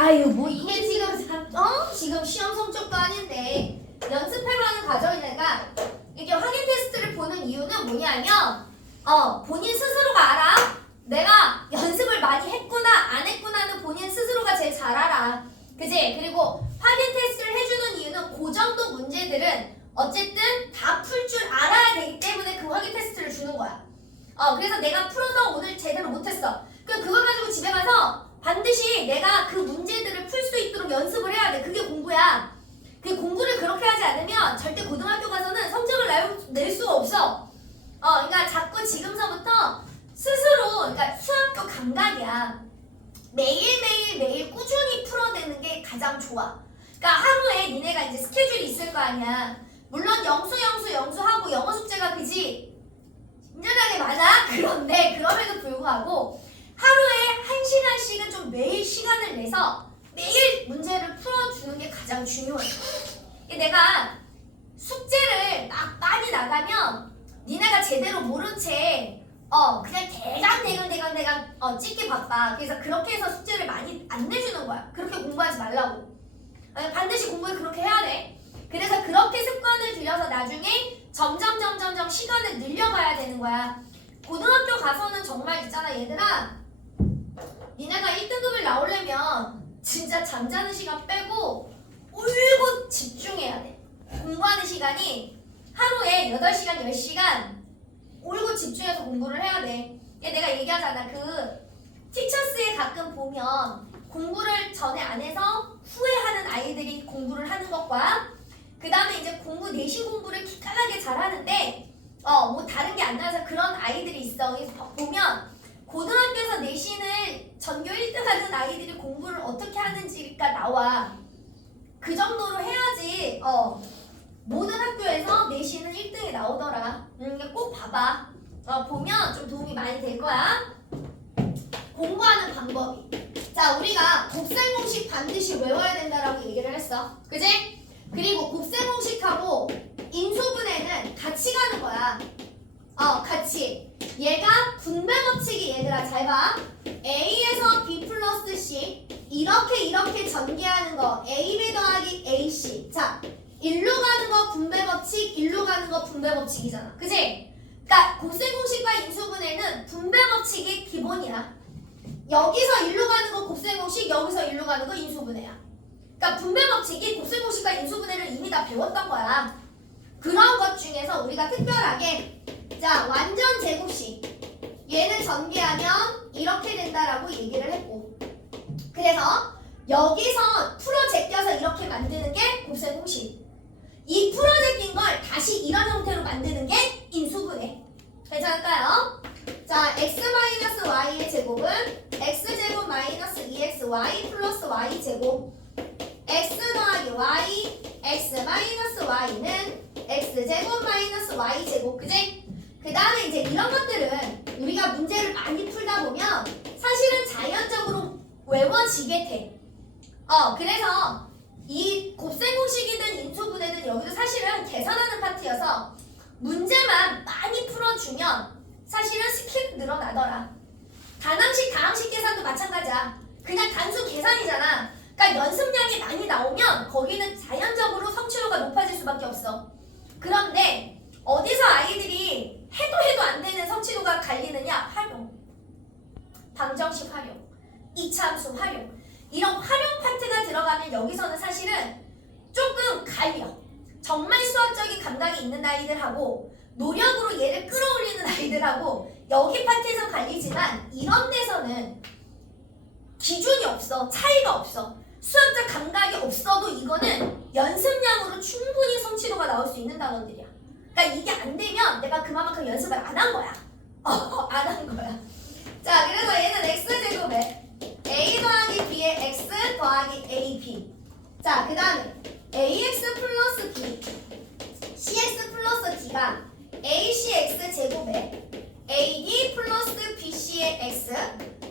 아유 뭐 이게 지금 지금 시험 성적도 아닌데 연습해가는 과정이니까 이렇게 확인 테스트를 보는 이유는 뭐냐면 본인 스스로가 알아. 내가 연습을 많이 했구나 안 했구나는 본인 스스로가 제일 잘 알아. 그지? 그리고 확인 테스트를 해주는 이유는 그 정도 문제들은 어쨌든 다 풀 줄 알아야 되기 때문에 그 확인 테스트를 주는 거야. 그래서 내가 풀어서 오늘 제대로 못했어. 그걸 가지고 집에 가서 반드시 내가 그 문제들을 풀 수 있도록 연습을 해야 돼. 그게 공부야. 그 공부를 그렇게 하지 않으면 절대 고등학교 가서는 성적을 낼 수가 없어. 그러니까 자꾸 지금서부터 스스로, 그러니까 수학도 감각이야. 매일 꾸준히 풀어내는 게 가장 좋아. 그러니까 하루에 니네가 이제 스케줄이 있을 거 아니야. 물론 영수하고 영어 숙제가 그지 힘들하게 많아. 그런데 그럼에도 불구하고 하루에 1시간씩은 좀 매일 시간을 내서 매일 문제를 풀어주는 게 가장 중요해. 내가 숙제를 막 많이 나가면 니네가 제대로 모른 채 그냥 대강 찍기 바빠. 그래서 그렇게 해서 숙제를 많이 안 내주는 거야. 그렇게 공부하지 말라고. 반드시 공부를 그렇게 해야 돼. 그래서 그렇게 습관을 들여서 나중에 점점 시간을 늘려가야 되는 거야. 고등학교 가서는 정말 있잖아 얘들아. 니네가 1등급을 나오려면 진짜 잠자는 시간 빼고 울고 집중해야 돼. 공부하는 시간이 하루에 8시간, 10시간 울고 집중해서 공부를 해야 돼. 내가 얘기하잖아. 티처스에 가끔 보면 공부를 전에 안 해서 후회하는 아이들이 공부를 하는 것과 그 다음에 이제 내신 공부를 기깔나게 잘하는데 뭐 다른 게 안 나와서 그런 아이들이 있어. 그래서 보면 고등학교에서 내신을 전교 1등 하는 아이들이 공부를 어떻게 하는지가 나와. 그 정도로 해야지 모든 학교에서 내신은 1등이 나오더라. 꼭 봐봐. 보면 좀 도움이 많이 될 거야. 공부하는 방법이. 자, 우리가 곱셈 공식 반드시 외워야 된다라고 얘기를 했어. 그지? 그리고 곱셈 공식하고 인수분해는 같이 가는 거야. 같이. 얘가 분배 법칙이 얘들아 잘 봐. A에서 B 플러스 C 이렇게 전개하는 거 AB 더하기 AC. 자, 일로 가는 거 분배 법칙, 일로 가는 거 분배 법칙이잖아. 그치? 그러니까 곱셈 공식과 인수분해는 분배 법칙이 기본이야. 여기서 일로 가는 거 곱셈 공식, 여기서 일로 가는 거 인수분해야. 그러니까 분배 법칙이 곱셈 공식과 인수분해를 이미 다 배웠던 거야. 그런 것 중에서 우리가 특별하게 자, 완전 제곱식 얘는 전개하면 이렇게 된다라고 얘기를 했고, 그래서 여기서 풀어 제껴서 이렇게 만드는 게 곱셈 공식. 이 풀어 제낀 걸 다시 이런 형태로 만드는 게 인수분해. 괜찮을까요? 자, x-y의 제곱은 x제곱 마이너스 2xy 플러스 y제곱. x 더하기 y, x 마이너스 y는 x제곱 마이너스 y제곱. 그지? 그 다음에 이제 이런 것들은 우리가 문제를 많이 풀다 보면 사실은 자연적으로 외워지게 돼. 그래서 이 곱셈 공식이든 인수분해든 여기도 사실은 계산하는 파트여서 문제만 많이 풀어주면 사실은 스킬 늘어나더라. 다항식 계산도 마찬가지야. 그냥 단순 계산이잖아. 그러니까 연습량이 많이 나오면 거기는 자연적으로 성취도가 높아질 수밖에 없어. 그런데 어디서 아이들이 해도 안 되는 성취도가 갈리느냐? 활용. 방정식 활용. 이차함수 활용. 이런 활용 파트가 들어가면 여기서는 사실은 조금 갈려. 정말 수학적인 감각이 있는 아이들하고 노력으로 얘를 끌어올리는 아이들하고 여기 파트에서 갈리지만 이런 데서는 기준이 없어. 차이가 없어. 수학적 감각이 없어도 이거는 연습량으로 충분히 성취도가 나올 수 있는 단원들이야. 그러니까 이게 안 되면 내가 그만큼 연습을 안 한 거야. 안 한 거야. 자, 그래서 얘는 x제곱에 a 더하기 b의 x 더하기 ab. 자, 그 다음에 ax 플러스 b cx 플러스 d가 acx 제곱에 ad 플러스 bc의 x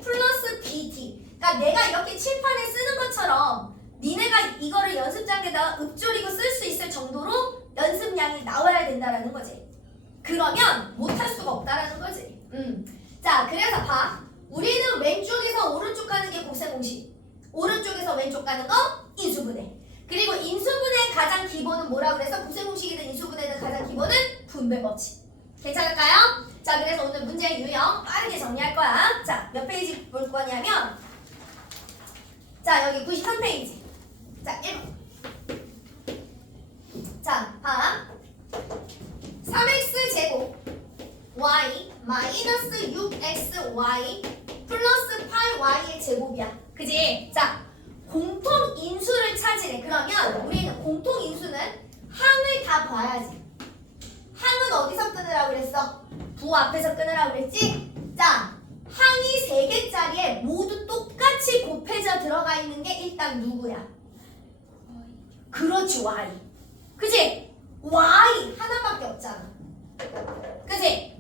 플러스 bd. 그러니까 내가 이렇게 칠판에 쓰는 것처럼 니네가 이거를 연습장에다가 읊조리고 쓸 수 있을 정도로 연습량이 나와야 된다라는 거지. 그러면 못할 수가 없다라는 거지. 자, 그래서 봐. 우리는 왼쪽에서 오른쪽 가는 게 곱셈 공식. 오른쪽에서 오른쪽에서 왼쪽 가는 거 인수분해. 그리고 인수분해의 가장 기본은 뭐라고 그래서 구세공식이든 인수분해든 가장 기본은 분배 법칙. 괜찮을까요? 자, 그래서 오늘 문제 유형 빠르게 정리할 거야. 자, 몇 페이지 볼 거냐면 자, 여기 93페이지. 자, 1번. 자, 봐. 3x 제곱 y 마이너스 6xy 플러스 8y의 제곱이야. 그지? 자, 공통 인수를 찾으래. 그러면 우리는 공통 인수는 항을 다 봐야지. 항은 어디서 끊으라고 그랬어? 부 앞에서 끊으라고 그랬지? 자, 항이 3개짜리에 모두 똑같이 곱해져 들어가 있는 게 일단 누구야? 그렇지, y. 그지? y 하나밖에 없잖아. 그지?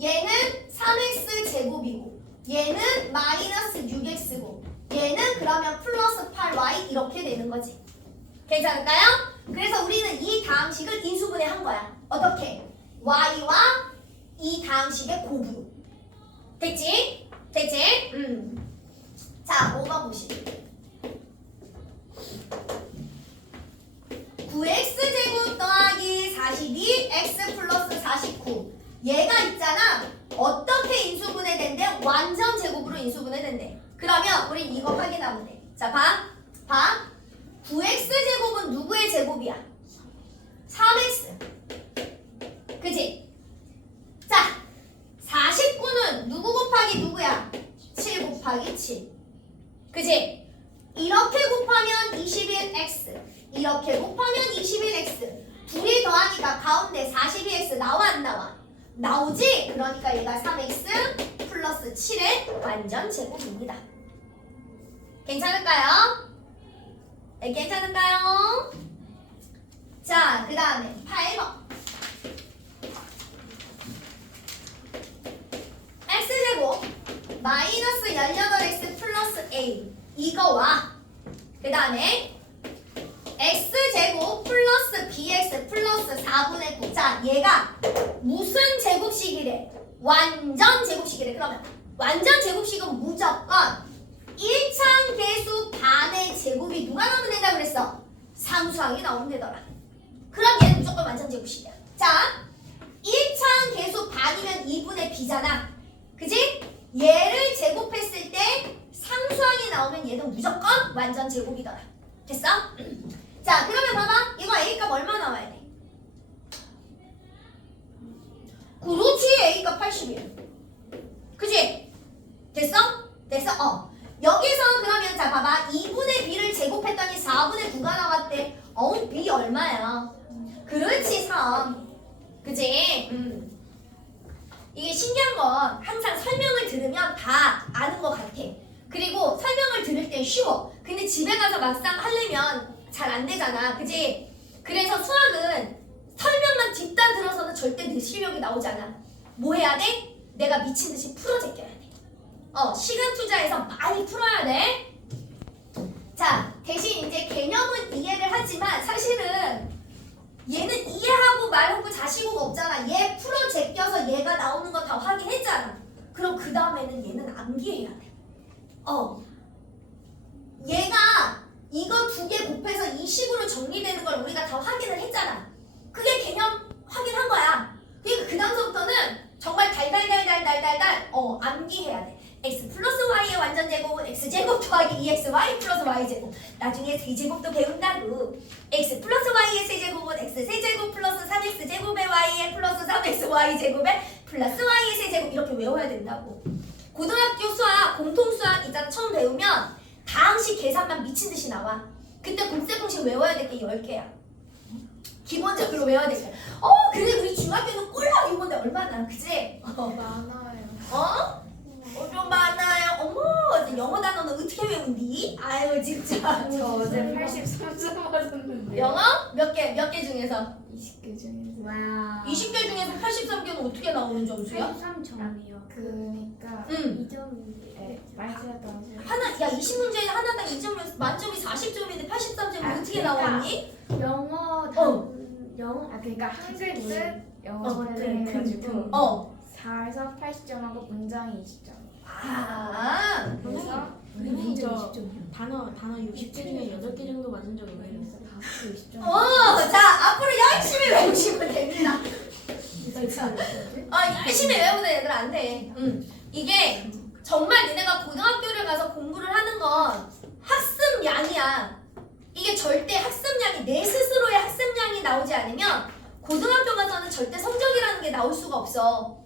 얘는 3x 제곱이고 얘는 마이너스 6x고 얘는 그러면 플러스 8y 이렇게 되는 거지. 괜찮을까요? 그래서 우리는 이 다항식을 인수분해 한 거야. 어떻게? y와 이 다항식의 곱으로. 됐지? 됐지? 자, 5번 보시죠. 9x제곱 더하기 42x 플러스 49 얘가 있잖아. 어떻게 인수분해된대? 완전 제곱으로 인수분해된대. 그러면 우린 이거 확인하면 돼. 자, 봐. 9x제곱은 누구의 제곱이야? 3x. 그지? 자, 49는 누구 곱하기 누구야? 7 곱하기 7. 그지? 이렇게 곱하면 21x. 이렇게 곱하면 21x. 둘이 더하니까 가운데 42x 나와 안 나와? 나오지? 그러니까 얘가 3x 플러스 7의 완전 제곱입니다. 괜찮을까요? 네, 괜찮을까요? 자, 그 다음에 8번. x제곱 마이너스 18x 플러스 a 이거와 그 다음에 x제곱 플러스 bx 플러스 4분의 9. 자, 얘가 무슨 제곱식이래? 완전 제곱식이래. 그러면 완전 제곱식은 무조건 1창 계수 반의 제곱이 누가 나오면 된다고 그랬어? 상수항이 나오면 되더라. 그럼 얘는 무조건 완전 제곱식이야. 자, 1창 계수 반이면 2분의 b잖아. 그지? 얘를 제곱했을 때 상수항이 나오면 얘는 무조건 완전 제곱이더라. 됐어? 자, 그러면 봐봐. 이거 A값 얼마 나와야 돼? 그렇지. A값 81. 그지? 됐어? 됐어? 여기서 그러면 자 봐봐. 2분의 B를 제곱했더니 4분의 9가 나왔대. B 얼마야? 그렇지. 3. 그지? 이게 신기한 건 항상 설명을 들으면 다 아는 것 같아. 그리고 설명을 들을 땐 쉬워. 근데 집에 가서 막상 하려면 잘 안 되잖아. 그지? 그래서 수학은 설명만 뒷단 들어서는 절대 내 실력이 나오지 않아. 뭐 해야 돼? 내가 미친 듯이 풀어 제껴야 돼. 시간 투자해서 많이 풀어야 돼. 자, 대신 이제 개념은 이해를 하지만 사실은 얘는 이해하고 말하고 자시고가 없잖아. 얘 풀어 제껴서 얘가 나오는 거 다 확인했잖아. 그럼 그 다음에는 얘는 암기해야 돼. 얘가 이거 2개 곱해서 이 식으로 정리되는 걸 우리가 다 확인을 했잖아. 그게 개념 확인한 거야. 그러니까 그 다음서부터는 정말 달달달달달달달 암기해야 돼. x 플러스 y의 완전 제곱은 x제곱 더하기 2xy 플러스 y제곱. 나중에 세제곱도 배운다고. x 플러스 y의 세제곱은 x세제곱 플러스 3x제곱의 y의 플러스 3xy제곱의 플러스 y의 세제곱. 이렇게 외워야 된다고. 고등학교 수학, 공통수학 있잖아. 처음 배우면 다항식 계산만 미친듯이 나와. 그때 곱셈공식 외워야 될 게 10개야. 기본적으로 외워야 될 게. 그래 우리 중학교는 꼴랑 이건데 얼마나, 그치? 많아요. 좀 많아요. 어머, 영어 단어는 어떻게 외운디? 아유 진짜. 저 어제 83점 맞았는데. 영어? 몇 개 중에서? 20개 중에서. 와. 20개 중에서 83개는 어떻게 나오는 점수야? 83점이요. 그러니까 2점인데 많이 틀렸다고. 야 20문제에 하나당 2점이면 만점이 40점인데 83점이 어떻게 그러니까 나왔니? 영어 그러니까 한글 뜻 영어를 해가지고 4에서 80점하고 문장이 20점. 아. 그래서 저 단어 60개 중에 8개 정도 맞은 적이 있어요. 자 앞으로 열심히 외우시면 됩니다. 열심히 외우는 애들 안 돼. 이게 정말 니네가 고등학교를 가서 공부를 하는 건 학습량이야. 이게 절대 학습량이 내 스스로의 학습량이 나오지 않으면 고등학교 가서는 절대 성적이라는 게 나올 수가 없어.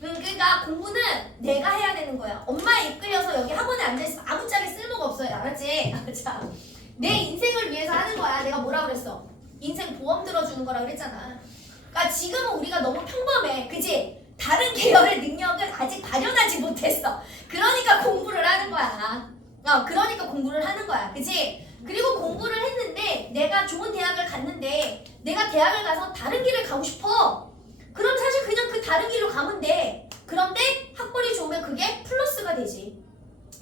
그러니까 공부는 내가 해야 되는 거야. 엄마에 이끌려서 여기 학원에 앉아있으면 아무짝에 쓸모가 없어요. 알았지? 자, 내 인생을 위해서 하는 거야. 내가 뭐라 그랬어? 인생 보험 들어주는 거라 그랬잖아. 그러니까 지금은 우리가 너무 평범해. 그치? 다른 계열의 능력을 아직 발현하지 못했어. 그러니까 공부를 하는 거야. 그러니까 공부를 하는 거야. 그치? 그리고 공부를 했는데 내가 좋은 대학을 갔는데 내가 대학을 가서 다른 길을 가고 싶어. 그럼 사실 그냥 그 다른 길로 가면 돼. 그런데 학벌이 좋으면 그게 플러스가 되지.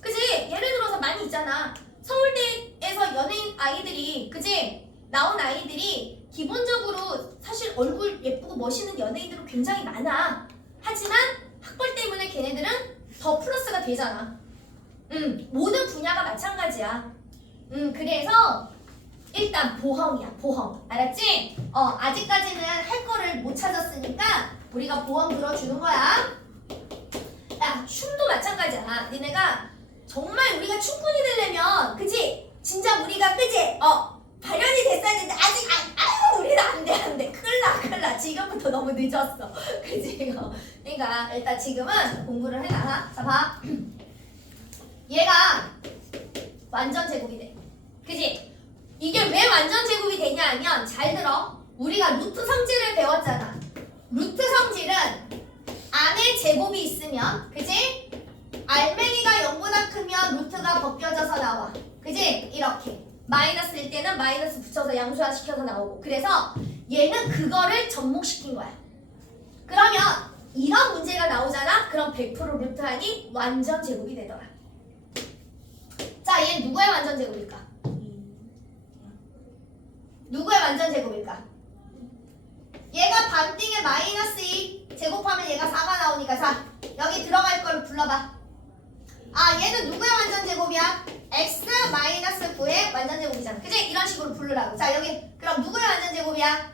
그치? 예를 들어서 많이 있잖아. 서울대에서 연예인 아이들이, 그치? 나온 아이들이 기본적으로 사실 얼굴 예쁘고 멋있는 연예인들은 굉장히 많아. 하지만 학벌 때문에 걔네들은 더 플러스가 되잖아. 모든 분야가 마찬가지야. 그래서 일단 보험이야, 보험. 알았지? 아직까지는 할 거를 못 찾았으니까 우리가 보험 들어주는 거야. 야, 춤도 마찬가지야. 니네가 정말 우리가 춤꾼이 되려면, 그치? 진짜 우리가, 그치? 발현이 됐어야 되는데 아직 아유 우리는 안 돼. 큰일 나. 지금부터 너무 늦었어. 그치? 그러니까 일단 지금은 공부를 해놔. 자, 봐. 얘가 완전 제곱이 돼. 그치? 이게 왜 완전 제곱이 되냐 하면 잘 들어. 우리가 루트 성질을 배웠잖아. 루트 성질은 안에 제곱이 있으면, 그치? 알맹이가 0보다 크면 루트가 벗겨져서 나와. 그치? 이렇게. 마이너스일 때는 마이너스 붙여서 양수화 시켜서 나오고. 그래서 얘는 그거를 접목시킨 거야. 그러면 이런 문제가 나오잖아? 그럼 100% 루트하니 완전 제곱이 되더라. 자, 얘는 누구의 완전 제곱일까? 누구의 완전 제곱일까? 얘가 반띵에 마이너스 2 제곱하면 얘가 4가 나오니까 자, 여기 들어갈 걸 불러봐. 얘는 누구의 완전 제곱이야? x 마이너스 9의 완전 제곱이잖아. 그치? 이런 식으로 부르라고. 자, 여기 그럼 누구의 완전 제곱이야?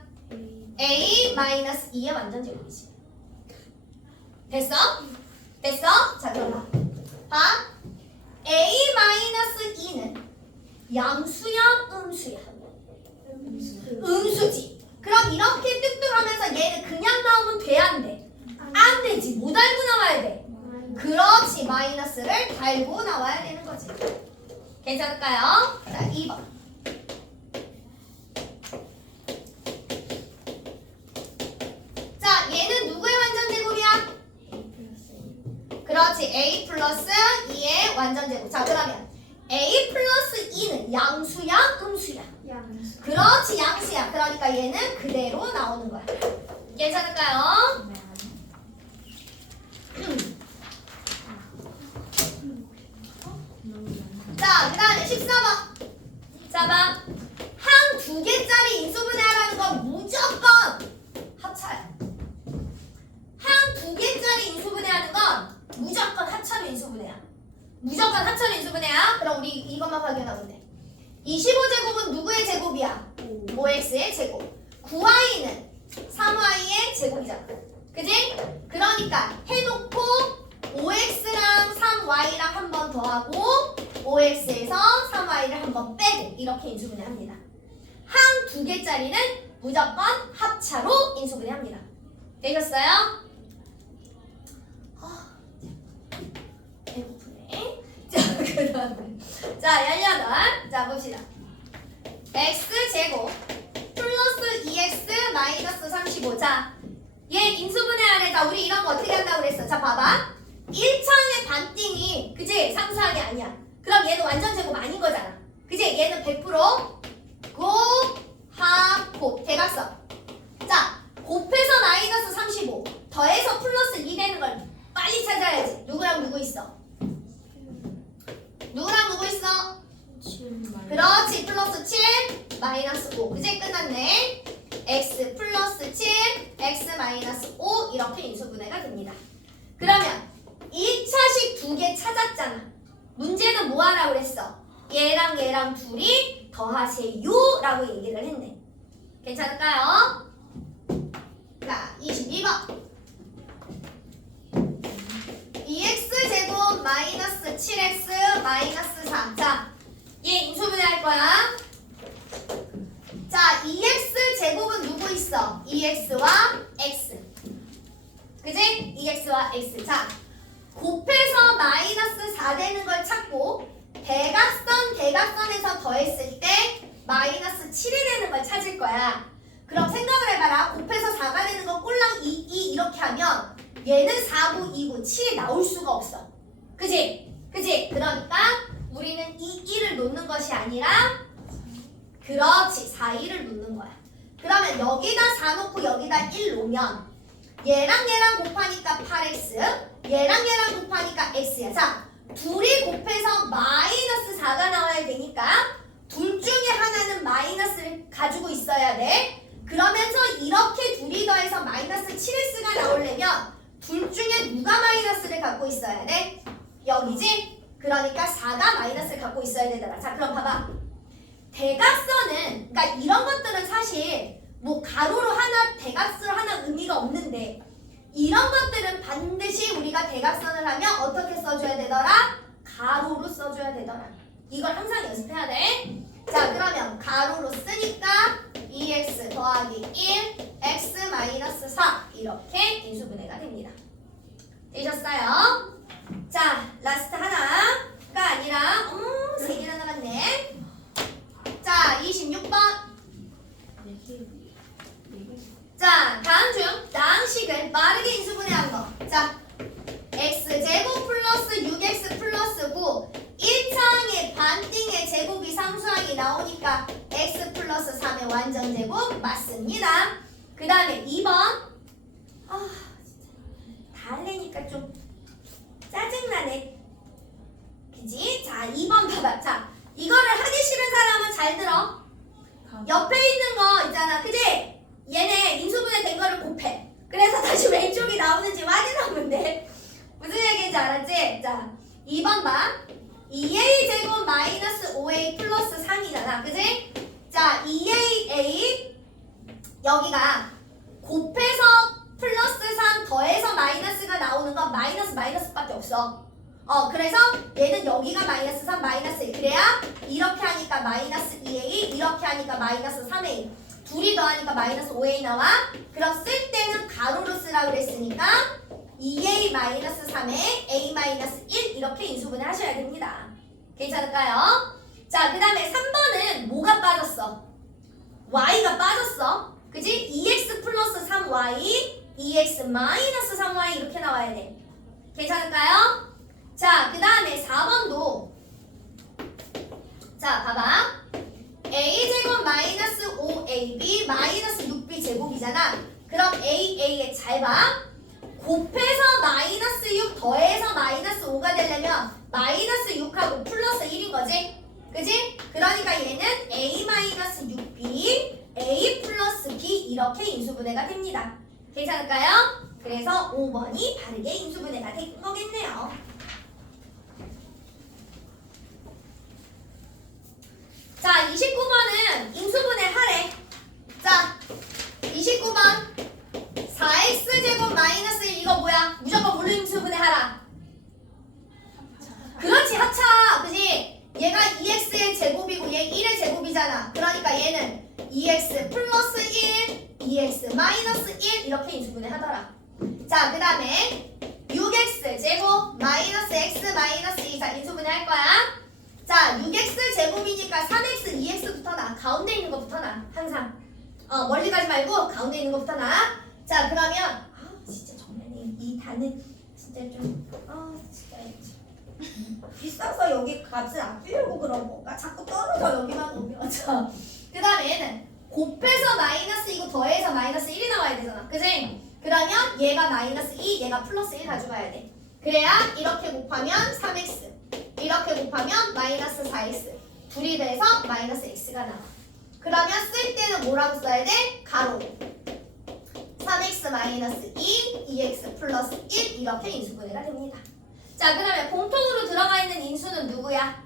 a 마이너스 2의 완전 제곱이지. 됐어? 됐어? 자, 그럼 봐. a 마이너스 2는 양수야, 음수야? 음수지. 그럼 이렇게 뚝뚝하면서 얘는 그냥 나오면 돼, 안 돼? 안 되지. 뭐 달고 나와야 돼? 그렇지. 마이너스를 달고 나와야 되는 거지. 괜찮을까요? 자, 2번. 자, 얘는 누구의 완전 제곱이야? 그렇지. a 플러스 2의 완전 제곱. 자, 그러면 a 플러스 2는 양수야, 음수야? 양수. 그렇지, 양수야. 그러니까 얘는 그대로 나오는 거야. 괜찮을까요? 자, 그 다음에 14번. 자, 봐. 항 2개짜리 인수분해하라는 건 무조건 합차야. 항 2개짜리 인수분해하는 건 무조건 합차로 인수분해야. 무조건 합차로 인수분해야. 그럼 우리 이것만 확인하면 돼. 25제곱은 누구의 제곱이야? 5x의 제곱. 9y는 3y의 제곱이잖아. 그지? 그러니까 해놓고 5x랑 3y랑 한 번 더하고 5x에서 3y를 한 번 빼고 이렇게 인수분해합니다. 항 2개짜리는 무조건 합차로 인수분해합니다. 되셨어요? 배고프네. 자, 그 다음에 자, 18. 자, 봅시다. x제곱 플러스 2x 마이너스 35. 자, 얘 인수분해하래. 자, 우리 이런 거 어떻게 한다고 그랬어? 자, 봐봐. 1차의 반띵이, 그지? 상수항이 아니야. 그럼 얘는 완전 제곱 아닌 거잖아. 그지? 얘는 100% 곱 대각선. 자, 곱해서 마이너스 35 더해서 플러스 2 되는 걸 빨리 찾아야지. 누구랑 누구 있어? 누구랑 누구 있어? 7 그렇지. 플러스 7 마이너스 5. 그제 끝났네. x 플러스 7 x 마이너스 5 이렇게 인수분해가 됩니다. 그러면 1차식 2개 찾았잖아. 문제는 뭐 하라고 그랬어? 얘랑 얘랑 둘이 더하세요 라고 얘기를 했네. 괜찮을까요? 자, 22번 2x제곱 마이너스 7x 마이너스 4. 자, 얘 인수분해 할 거야. 자, 2x제곱은 누구 있어? 2x와 x. 그지? 2x와 x. 자, 곱해서 마이너스 4 되는 걸 찾고 대각선에서 더했을 때 마이너스 7이 되는 걸 찾을 거야. 그럼 생각을 해봐라. 곱해서 4가 되는 거 꼴랑 2 이렇게 하면 얘는 4고 2고 7이 나올 수가 없어. 그지? 그지? 그러니까 우리는 2를 놓는 것이 아니라 그렇지 4를 놓는 거야. 그러면 여기다 4 놓고 여기다 1 놓으면 얘랑 얘랑 곱하니까 8x 얘랑 얘랑 곱하니까 x야. 자, 둘이 곱해서 마이너스 4가 나와야 되니까 둘 중에 하나는 마이너스를 가지고 있어야 돼. 그러면서 이렇게 둘이 더해서 마이너스 7x가 나오려면 둘 중에 누가 마이너스를 갖고 있어야 돼? 여기지? 그러니까 4가 마이너스를 갖고 있어야 되더라. 자, 그럼 봐봐. 대각선은, 그러니까 이런 것들은 사실 뭐 가로로 하나, 대각선으로 하나 의미가 없는데 이런 것들은 반드시 우리가 대각선을 하면 어떻게 써줘야 되더라? 가로로 써줘야 되더라. 이걸 항상 연습해야 돼. 자, 그러면 가로로 쓰니까 2x 더하기 1, x 마이너스 4 이렇게 인수분해가 됩니다. 되셨어요? 자, 라스트 하나가 아니라 3개나 남았네. 자, 26번. 자, 다음 중 양식을 빠르게 인수분해한 거. 자, x제곱 플러스 6x 플러스 9 1차항의 반띵의 제곱이 상수항이 나오니까 x 플러스 3의 완전제곱 맞습니다. 그 다음에 2번. 아, 진짜 다 하려니까 좀 짜증나네. 그지? 자, 2번 봐봐. 자, 이거를 하기 싫은 사람은 잘 들어. 옆에 있는 거 있잖아. 그지? 얘네 인수분해 된 거를 곱해. 그래서 다시 왼쪽이 나오는지 확인하면 돼. 무슨 얘기인지 알았지? 자, 2번 봐. 2a 제곱 마이너스 5a 플러스 3이잖아. 그지? 자, 2a 여기가 곱해서 플러스 3 더해서 마이너스가 나오는 건 마이너스밖에 없어. 그래서 얘는 여기가 마이너스 3 마이너스 1. 그래야 이렇게 하니까 마이너스 2a 이렇게 하니까 마이너스 3a 둘이 더하니까 마이너스 5a 나와. 그럼 쓸 때는 가로로 쓰라고 그랬으니까 2a 마이너스 3에 a 마이너스 1 이렇게 인수분해 하셔야 됩니다. 괜찮을까요? 자, 그 다음에 3번은 뭐가 빠졌어? y가 빠졌어. 그지? 2x 플러스 3y 2x 마이너스 3y 이렇게 나와야 돼. 괜찮을까요? 자, 그 다음에 4번도 자, 봐봐. a제곱 마이너스 5ab 마이너스 6b 제곱이잖아. 그럼 a의 잘 봐. 곱해서 마이너스 6 더해서 마이너스 5가 되려면 마이너스 6하고 플러스 1인 거지? 그지? 그러니까 얘는 a 마이너스 6b a 플러스 b 이렇게 인수분해가 됩니다. 괜찮을까요? 그래서 5번이 바르게 인수분해가 된 거겠네요. 자, 29번은 인수분해 하래. 자, 29번 4x제곱 마이너스 1 이거 뭐야? 무조건 뭘로 인수분해 하라. 그렇지, 합차. 그지? 얘가 2x의 제곱이고 얘 1의 제곱이잖아. 그러니까 얘는 2x 플러스 1 2x 마이너스 1 이렇게 인수분해 하더라. 자, 그 다음에 6x 제곱 마이너스 x 마이너스 2. 자, 인수분해 할 거야. 자, 6x 제곱이니까 3x 2x부터 나. 가운데 있는 것부터 나. 항상 멀리 가지 말고 가운데 있는 것부터 나. 자, 그러면 진짜 정말 이 단은 진짜 좀 진짜 비싸서 여기 값을 아끼려고 그런 건가? 자꾸 떨어져 여기만 오면. 자, 그 다음에는 곱해서 마이너스 2고 더해서 마이너스 1이 나와야 되잖아. 그지? 그러면 얘가 마이너스 2 얘가 플러스 1 가져가야 돼. 그래야 이렇게 곱하면 3x 이렇게 곱하면 마이너스 4x 둘이 돼서 마이너스 x가 나와. 그러면 쓸 때는 뭐라고 써야 돼? 가로 3x 마이너스 2 2x 플러스 1 이렇게 인수분해가 됩니다. 자, 그러면 공통으로 들어가 있는 인수는 누구야?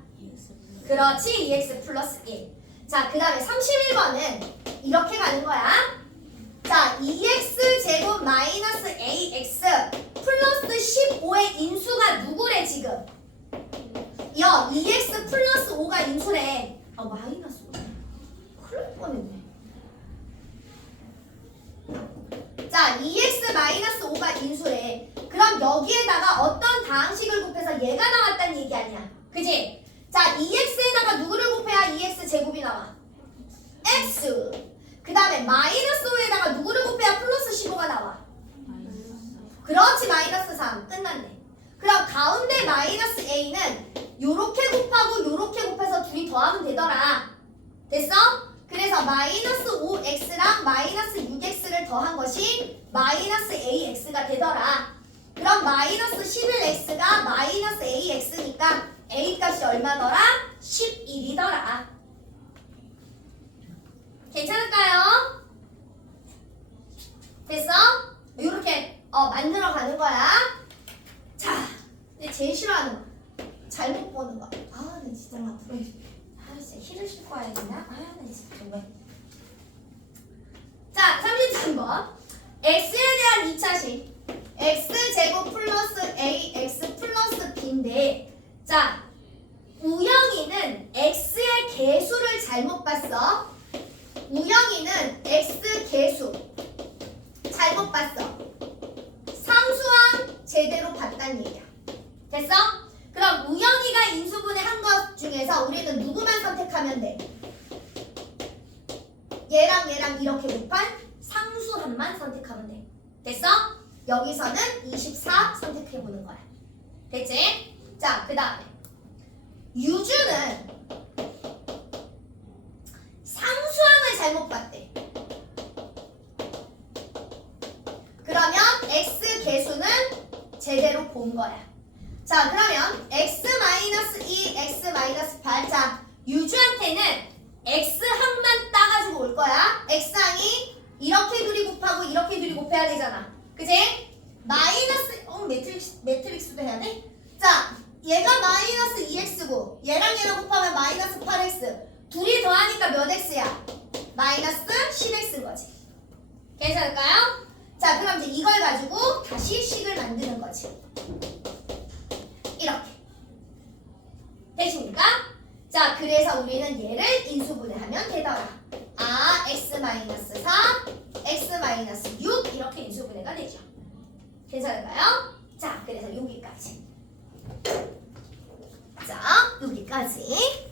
그렇지, 2x 플러스 1. 자, 그 다음에 31번은 이렇게 가는 거야. 자, 2x 제곱 마이너스 ax 플러스 15의 인수가 누구래 지금? 2x 플러스 5가 인수래. 마이너스 5. 큰일 날 뻔했네. 자, 2x 마이너스 5가 인수래. 그럼 여기에다가 어떤 다항식을 곱해서 얘가 나왔다는 얘기 아니야. 그지? 자, 2x에다가 누구를 곱해야 2x 제곱이 나와? x. 그 다음에 마이너스 5에다가 누구를 곱해야 플러스 15가 나와? 그렇지, 마이너스 3. 끝났네. 그럼 가운데 마이너스 a는 요렇게 곱하고 요렇게 곱해서 둘이 더하면 되더라. 됐어? 그래서 마이너스 5x랑 마이너스 6x를 더한 것이 마이너스 ax가 되더라. 그럼 마이너스 11x가 마이너스 ax니까 a 값이 얼마더라? 11이더라. 괜찮을까요? 됐어? 이렇게 만들어 가는 거야. 자, 이제 제일 싫어하는 거. 잘못 보는 거. 나 진짜 앞으로 진짜 힐을 신고 와야 되나? 나 진짜 정말. 자, 33번. x에 대한 2차식. x제곱 플러스 ax 플러스 b인데, 자, 우영이는 x의 개수를 잘못 봤어. 우영이는 x 개수 잘못 봤어. 상수항 제대로 봤단 얘기야. 됐어? 그럼 우영이가 인수분해 한 것 중에서 우리는 누구만 선택하면 돼? 얘랑 얘랑 이렇게 곱한 상수함만 선택하면 돼. 됐어? 여기서는 24 선택해보는 거야. 됐지? 자, 그 다음에 유주는 상수항을 잘못 봤대. 그러면 x 개수는 제대로 본 거야. 자, 그러면 x-2, x-8. 자, 유주한테는 x항만 따가지고 올 거야. x항이 이렇게 둘이 곱하고 이렇게 둘이 곱해야 되잖아. 그치? 마이너스, 매트릭스도 해야 돼? 자, 얘가 마이너스 2x고 얘랑 얘랑 곱하면 마이너스 8x. 둘이 더하니까 몇 x야? 마이너스 10x인 거지. 괜찮을까요? 자, 그럼 이제 이걸 가지고 다시 식을 만드는 거지. 이렇게. 되십니까? 자, 그래서 우리는 얘를 인수분해하면 되더라. x-4, x-6 이렇게 인수분해가 되죠. 괜찮을까요? 자, 그래서 여기까지. 자, 여기까지.